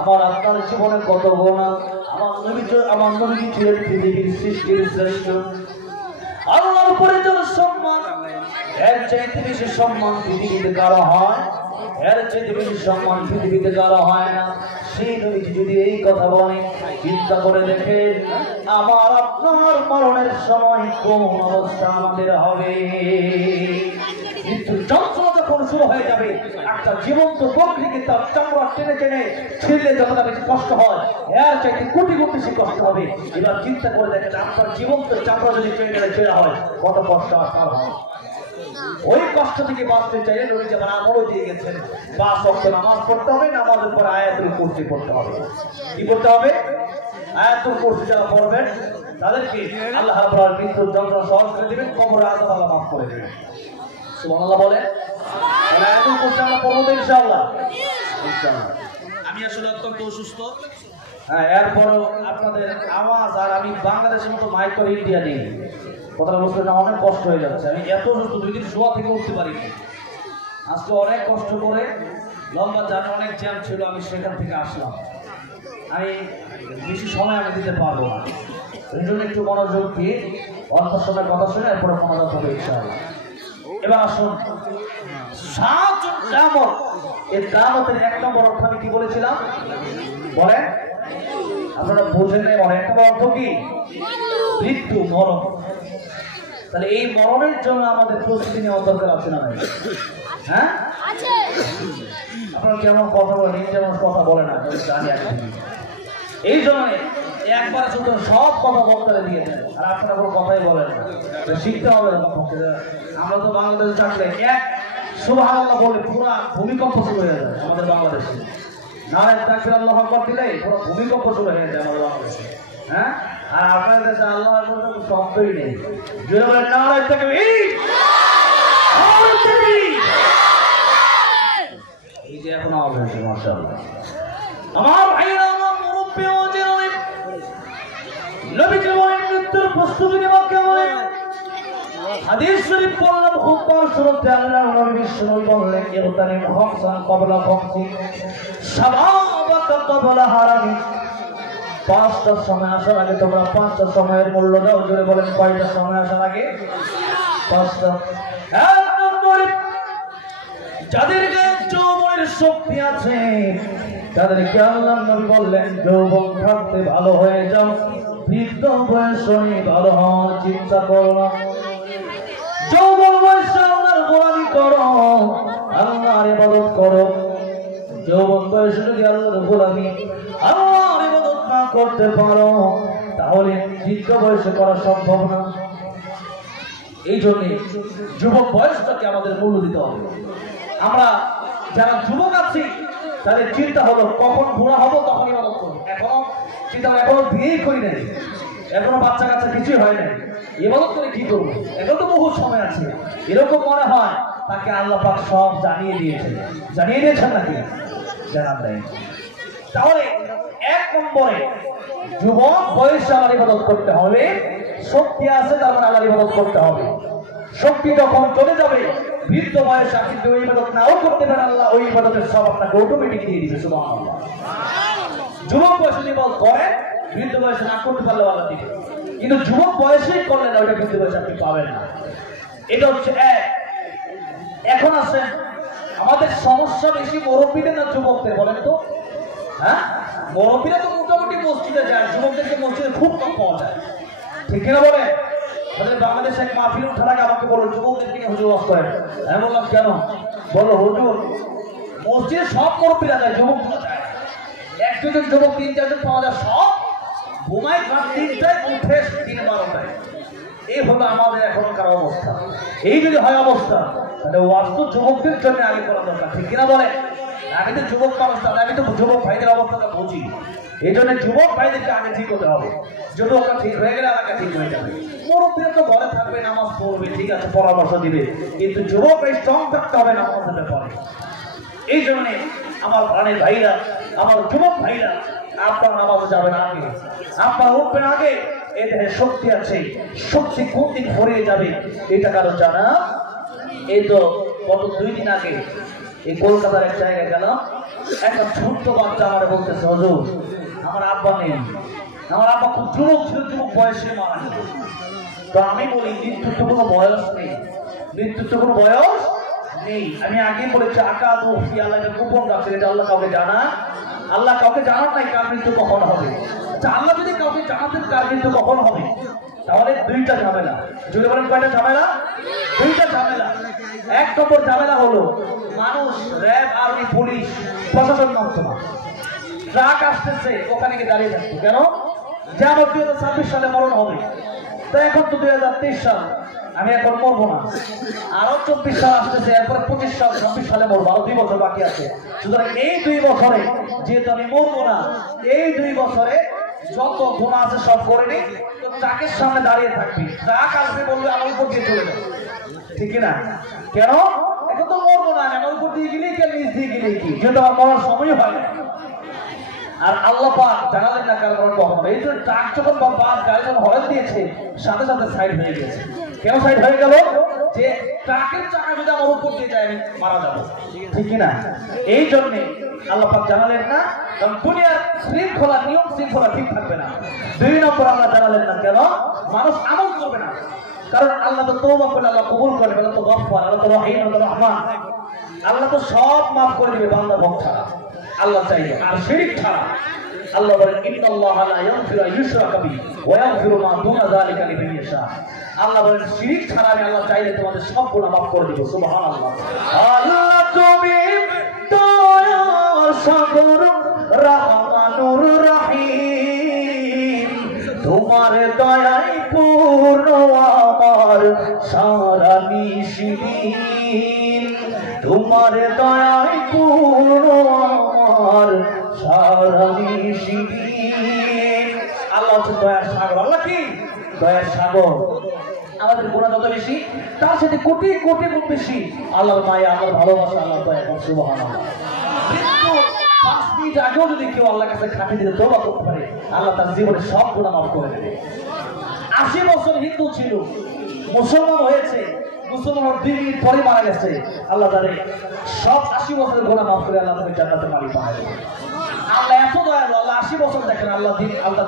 আমার আপনার জীবনে কত গোনা। আমার নবী ছিলেন পৃথিবীর সৃষ্টির শ্রেষ্ঠ। আল্লাহর উপরে যত সম্মান, এর চাইতে বেশি সম্মান পৃথিবীতে কারো হয়, এর চাইতে বেশি সম্মান পৃথিবীতে কারো হয় না। সেই নবীজি যদি এই কথা বলে, চিন্তা করে দেখেন আমার আপনার মরণের সময় কোন অবস্থা আমাদের হবে। মৃত্যুর যন্ত্রণা যখন শুরু হয়ে যাবে, একটা জীবন্ত বকরিকে তার চামড়া টেনে টেনে ছিঁড়লে যতটা বেশি কষ্ট হয়, এর চাইতে কোটি কোটি বেশি কষ্ট হবে। এবার চিন্তা করে দেখেন আপনার জীবন্ত চামড়া যদি টেনে টেনে ছেঁড়া হয়, কত কষ্ট আর হয়। ওই কষ্ট থেকে বাঁচতে চাইলে নবীজি আবার আমলও দিয়ে গেছেন, 5 ওয়াক্ত নামাজ পড়তে হবে, নামাজের পর আয়াতুল কুরসি পড়তে হবে। কি করতে হবে? আয়াতুল কুরসি যারা পড়বেন তাদেরকে আল্লাহ রাব্বুল আলামিন মৃত্যুর যন্ত্রণা সহজ করে দিবেন, কবরের আযাব আল্লাহ মাফ করে দিবেন। সুবহানাল্লাহ বলেন। তাহলে আয়াতুল কুরসি আমরা পড়ব তো ইনশাআল্লাহ। ইনশাআল্লাহ। আমি আসলে অত্যন্ত অসুস্থ, হ্যাঁ, এরপরও আপনাদের আওয়াজ আর আমি বাংলাদেশের মতো মাইক করে ইন্ডিয়া নেই, কথাটা বুঝতে না, অনেক কষ্ট হয়ে যাচ্ছে। আমি এত অসুস্থ, 2 দিন শোয়া থেকে উঠতে পারিনি। আজকে অনেক কষ্ট করে, লম্বা জার্নি, অনেক জ্যাম ছিল, আমি সেখান থেকে আসলাম। আমি বেশি সময় আমি দিতে পারবো না, এই জন্য একটু মনোযোগ দিয়ে অল্প সময় কথা শুনে এরপরে মনোযোগ হবে ইনশাআল্লাহ। এবার আসুন, 7 কিয়ামত, এই কিয়ামতের 1 নম্বর অর্থ আমি কি বলেছিলাম বলেন? আপনারা বুঝেন নাই? 1 নম্বর অর্থ কি? মৃত্যু, মরণ। তাহলে এই মরণের জন্য আমাদের প্রস্তুতি নেওয়া দরকার আছে না? হ্যাঁ, আপনারা কেমন কথা বলেন, যেমন কথা বলে না, জানি আর এই জন্য একবারে শুধু সব কথা বলতে দিয়ে দেন, আর আপনারা কোনো কথাই বলেন না। শিখতে হবে। আমরা তো বাংলাদেশে থাকলে এক সুবহানাল্লাহ বলে পুরো ভূমিকম্প শুরু হয়ে যায় আমাদের বাংলাদেশে। নারায়ে তাকবীর আল্লাহু আকবার দিলেই পুরো ভূমিকম্প শুরু হয়ে যায় আমাদের বাংলাদেশে। হ্যাঁ, আর আপনাদের দেশে আল্লাহু আকবার কোনো শব্দই নেই। জোরে বলেন নারায়ে তাকবীর, নারায়ে তাকবীর। এই যে এখন আওয়াজ হচ্ছে, মাশাআল্লাহ। আমার ভাইরা, আমার মুরব্বি ও জিরানি, নবীজি বলেন মৃত্যুর প্রস্তুতি নেওয়া কেমন? হাদিস শরীফ পড়লাম, খুতবার শুরুতে আল্লাহ নবী বিশ্বনবী বললেন, ইগতানিম খামসান ক্বাবলা খামসিন শাবাবাকা ক্বাবলা হারামি। 5টার সময় আসার আগে তোমরা 5টার সময়ের মূল্য দাও। জোরে বলেন, কয়টার সময় আসার আগে? 5টা। 1 নম্বরে যাদের গায়ে যৌবনের শক্তি আছে তাদেরকে আল্লাহ নবী বললেন, যৌবন থাকতে ভালো হয়ে যাও, বৃদ্ধ বয়সে ভালো হওয়ার চিন্তা করো না। যৌবন বয়সে আল্লাহর গোলামি করো, আল্লাহর ইবাদত করো। যৌবন বয়সে যদি আল্লাহর গোলামি, আল্লাহর ইবাদত না করতে পারো, তাহলে বৃদ্ধ বয়সে করা সম্ভব না। এই জন্য যুবক বয়সটাকে আমাদের মূল্য দিতে হবে। আমরা যারা যুবক আছি তাদের চিন্তা হলো কখন বুড়া হবো তখন ইবাদত করবো। এখনো চিন্তা, এখনো বিয়েই করি নাই, এখনো বাচ্চা কাচ্চা কিছুই হয় নাই, ইবাদত করে কি করবো? এখন তো বহু সময় আছে। এরকম মনে হয় তাকে আল্লাহ পাক সব জানিয়ে দিয়েছেন। জানিয়ে দিয়েছেন নাকি? জানান দেয়। তাহলে 1 নম্বরে যুবক বয়সে আল্লাহর ইবাদত করতে হবে। শক্তি আছে তার মানে আল্লাহর ইবাদত করতে হবে। শক্তি যখন চলে যাবে, বৃদ্ধ বয়সে আপনি ওই ইবাদত নাও করতে পারেন, আল্লাহ ওই ইবাদতের সব আপনাকে অটোমেটিক দিয়ে দিবে। সুবহানাল্লাহ। যুবক বয়সে ইবাদত করেন, বৃদ্ধ বয়সে না করতে পারলে আল্লাহ দিবে, কিন্তু যুবক বয়সেই করলে না, ওইটা বৃদ্ধ বয়সে আপনি পাবেন না। এটা হচ্ছে 1। এখন আসেন, আমাদের সমস্যা বেশি মুরব্বীদের না যুবকদের বলেন তো? হ্যাঁ, মুরব্বীরা তো মোটামুটি মসজিদে যায়, যুবকদেরকে মসজিদে খুব কম পাওয়া যায়, ঠিক কিনা বলে? আমাদের বাংলাদেশে এক মাহফিল ওঠার আগে আমাকে বলো যুবকদেরকে নিয়ে হুজুর ওয়াজ করেন। আমি বললাম কেন? বলো হুজুর মসজিদে সব মুরব্বীরা যায়, যুবকরা যায়, এক দুজন যুবক 3-4 জন পাওয়া যায়, সব ঘুমায় রাত 3টায় উঠে 3-12টায়। এই হলো আমাদের এখনকার অবস্থা। এই যদি হয় অবস্থা, তাহলে ওয়াজ তো যুবকদের জন্য আগে করা দরকার, ঠিক কিনা বলে? আমি তো যুবক মানুষ, তাহলে আমি তো যুবক ভাইদের অবস্থাটা বুঝি। এই জন্য যুবক ভাইদেরকে আগে ঠিক হতে হবে। যুবকরা ঠিক হয়ে গেলে এলাকা ঠিক হয়ে যাবে। মুরব্বীরা তো ঘরে থাকবে, নামাজ পড়বে, ঠিক আছে, পরামর্শ দিবে, কিন্তু যুবক ভাই স্ট্রং থাকতে হবে নামাজের ব্যাপারে। এই জন্যে আমার প্রাণের ভাইরা, আমার যুবক ভাইরা, আপনার নামাজে যাবেন আগে, আপনার উঠবেন আগে। এই দেহে শক্তি আছে, শক্তি কোন দিন ভরিয়ে যাবে এটা কারো জানা? এই তো গত 2 দিন আগে এই কলকাতার এক জায়গায় গেলাম, একটা ছোট্ট বাচ্চা আমার বলতেছে হুজুর আমার আব্বা নেই, আমার আব্বা খুব যুবক ছিল, যুবক বয়সে মারা গেল। তো আমি বলি মৃত্যুর তো কোনো বয়স নেই, মৃত্যুর তো কোনো বয়স নেই। আমি আগে বলেছি আকা দুঃখী আল্লাহ এটা গোপন রাখছে, এটা আল্লাহ কাউকে জানা, আল্লাহ কাউকে জানার নাই কার মৃত্যু কখন হবে। আচ্ছা আল্লাহ যদি কাউকে জানাতেন কার মৃত্যু কখন হবে, তাহলে 2টা ঝামেলা। যদি বলেন কয়টা ঝামেলা? 2টা ঝামেলা। 1 নম্বর ঝামেলা হলো মানুষ, র্যাব, আর্মি, পুলিশ, প্রশাসন মানতো না। ট্রাক আসতেছে, ওখানে গিয়ে দাঁড়িয়ে থাকতো কেন? যে আমার 2026 সালে মরণ হবে, তো এখন তো 2023 সাল, আমি এখন মরবো না, আরো 24 সাল আসতেছে, এরপরে 25 সাল, 26 সালে মরবো, আরো 2 বছর বাকি আছে। সুতরাং এই 2 বছরে যেহেতু আমি মরবো না, এই 2 বছরে যত গুনাহ আছে সব করে নি। তো ট্রাকের সামনে দাঁড়িয়ে থাকবি, ট্রাক আসবে বলবে আমার উপর দিয়ে চলে যাবে, ঠিক না? কেন? এখন তো মরবো না, আমার উপর দিয়ে গেলেই কি, নিচ দিয়ে গেলেই কি, যেহেতু আমার মরার সময় হয় না। আর আল্লাহ পাক জানালেন না কার কারণ কখন। এই যে ট্রাক যখন বা বাস গাড়ি যখন হরেন দিয়েছে, সাথে সাথে সাইড হয়ে গেছে। কেন সাইড হয়ে গেল? যে ট্রাকের চাকা যদি আমার উপর দিয়ে যায় আমি মারা যাবো, ঠিক কিনা? এই জন্যে আল্লাহ পাক জানালেন না, কারণ দুনিয়ার শৃঙ্খলা, নিয়ম শৃঙ্খলা ঠিক থাকবে না। 2 নম্বর আল্লাহ জানালেন না কেন? মানুষ আমল করবে না, কারণ আল্লাহ তো তওবা করলে আল্লাহ কবুল করবে, আল্লাহ তো গফফার, আল্লাহ তো রহিম, আল্লাহ তো রহমান, আল্লাহ তো সব মাফ করে দিবে বান্দা ভক্ত ছাড়া, আল্লাহ চাইলে। আর শিরক ছাড়া আল্লাহ বলেন ইন্নাল্লাহা লা ইয়াগফিরু আন ইউশরাকা বিহি ওয়া ইয়াগফিরু মা দুনা যালিকা লিমান ইয়াশা। আল্লাহ বলেন শিরক ছাড়া আমি আল্লাহ চাইলে তোমাদের সব গুনাহ মাফ করে দিব। সুবহানাল্লাহ। আল্লাহ তুমি দয়ার সাগর, রহমানুর রহিম, তোমার দয়ায় পূর্ণ আমার সারা নিশিদিন, তোমার দয়ায় পূর্ণ আমার সারা নিশিদিন। আল্লাহ হচ্ছে দয়ার সাগর। আল্লাহ কি? দয়ার সাগর। আমাদের গুনাহ যত বেশি, তার সাথে কোটি কোটি গুণ বেশি আল্লাহর মায়া, আল্লাহর ভালোবাসা, আল্লাহর দয়া। সুবহানাল্লাহ। কিন্তু 5 মিনিট আগেও যদি কেউ আল্লাহর কাছে খাঁটি দিতে তওবা করতে পারে, আল্লাহ তার জীবনে সব গুনাহ মাফ করে দেবে। 80 বছর হিন্দু ছিল, মুসলমান হয়েছে, মুসলমান 2 মিনিট পরে মারা গেছে, আল্লাহ তারে সব 80 বছরের গুনাহ মাফ করে আল্লাহ তাকে জান্নাতের মালিক বানায় দেবে। আল্লাহ এত দয়ালু, আল্লাহ 80 বছর দেখেন, আল্লাহ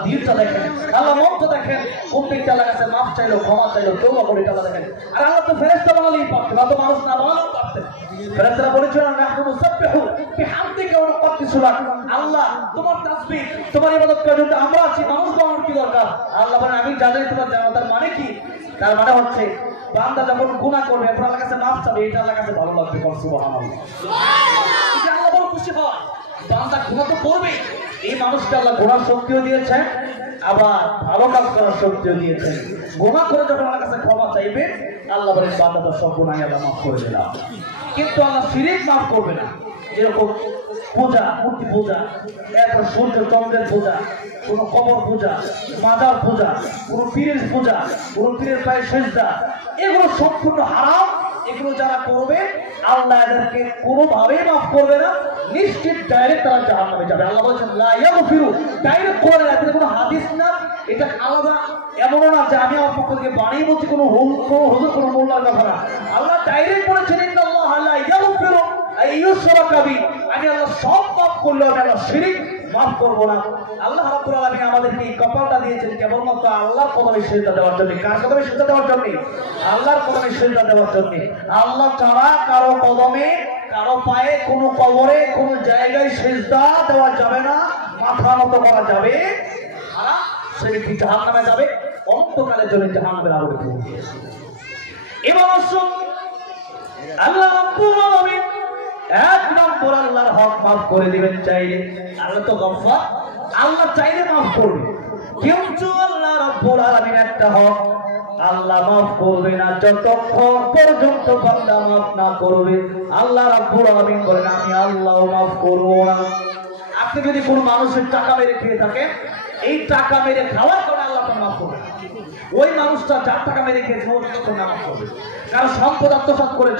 দিনটা দেখেন, আল্লাহ মনটা দেখেন, প্রত্যেকটা আল্লাহ কাছে মাফ চাইলো, ক্ষমা চাইলো, তওবা করে আল্লাহ দেখেন। আর আল্লাহ তো ফেরেশতা বানালেই পারতেন, তো মানুষ না বানালেও পারতেন। ফেরেশতারা বলেছিল নাহনু নুসাব্বিহু বিহামদিকা ওয়া নুকদ্দিসু লাক। আল্লাহ তোমার তাসবিহ, তোমার ইবাদত করার জন্য আমরা আছি, মানুষ বানানোর কি দরকার? আল্লাহ বলেন আমি জানি তোমার জানো। তার মানে কি? তার মানে হচ্ছে বান্দা যখন গুনাহ করবে, এরপর আল্লাহর কাছে মাফ চাবে, এটা আল্লাহর কাছে ভালো লাগবে। সুবহানাল্লাহ। এটা আল্লাহ বড় খুশি হয়। বান্দা গুনাহ তো করবে, এই মানুষকে আল্লাহ গুনার শক্তিও দিয়েছেন, আবার ভালো কাজ করার শক্তিও দিয়েছেন। গুনাহ করে যখন আল্লাহর কাছে ক্ষমা চাইবে, আল্লাহ বলেন বান্দা তো সব গুনাহ আল্লাহ মাফ করে দিলাম। কিন্তু আল্লাহ শিরক মাফ করবে না। যেরকম পূজা, মূর্তি পূজা, এরপর সূর্য চন্দ্রের পূজা, কোনো কবর পূজা, মাজার পূজা, কোনো পীরের পূজা, কোনো পীরের পায়ে সেজদা, এগুলো সম্পূর্ণ হারাম। এগুলো যারা করবে আল্লাহ এদেরকে কোনোভাবেই মাফ করবে না, নিশ্চিত ডাইরেক্ট তারা জাহান্নামে যাবে। আল্লাহ বলেছেন লা ইয়াগফিরু, ডাইরেক্ট করে না, এটা কোনো হাদিস না, এটা আলাদা এমন না যে আমি আমার পক্ষ থেকে বানিয়ে বলছি কোনো হুজুর কোনো মোল্লার কথা না। আল্লাহ ডাইরেক্ট বলেছেন ইন্নাল্লাহা লা ইয়াগফিরু আন ইউশরাকা বিহি, আমি আল্লাহ সব মাফ করলেও আমি আল্লাহ শিরক মাফ করবো না। আল্লাহ রাব্বুল আলামিন আমাদেরকে এই কপালটা দিয়েছেন কেবলমাত্র আল্লাহর কদমে সিজদা দেওয়ার জন্য। কার কদমে সিজদা দেওয়ার জন্য? আল্লাহর কদমে সিজদা দেওয়ার জন্য। আল্লাহ ছাড়া কারো কদমে, কারো পায়ে, কোনো কবরে, কোনো জায়গায় সিজদা দেওয়া যাবে না, মাথা নত করা যাবে না। সে ব্যক্তি জাহান্নামে যাবে, অনন্তকালের জন্য জাহান্নামের আগুনে পুড়বে। এবার আসুন আল্লাহ রাব্বুল আলামিন এক নম্বর আল্লাহর হক মাফ করে দিবেন চাইলে। আল্লাহ তো গফফার, আল্লাহ চাইলে মাফ করবে। কিন্তু আল্লাহ রাব্বুল আলামিন একটা হক আল্লাহ মাফ করবে না যতক্ষণ পর্যন্ত বান্দা মাফ না করবে। আল্লাহ রাব্বুল আলামিন বলেন আমি আল্লাহ মাফ করব না। আপনি যদি কোনো মানুষের টাকা মেরে খেয়ে থাকেন, এই টাকা মেরে খাওয়ার কারণে আল্লাহ তাআলা মাফ করবে। ওই মানুষটা যার টাকা মেরে খেয়েছে ও ততক্ষণ না মাফ করবে, কারণ সম্পদ আত্মসাৎ করেছে।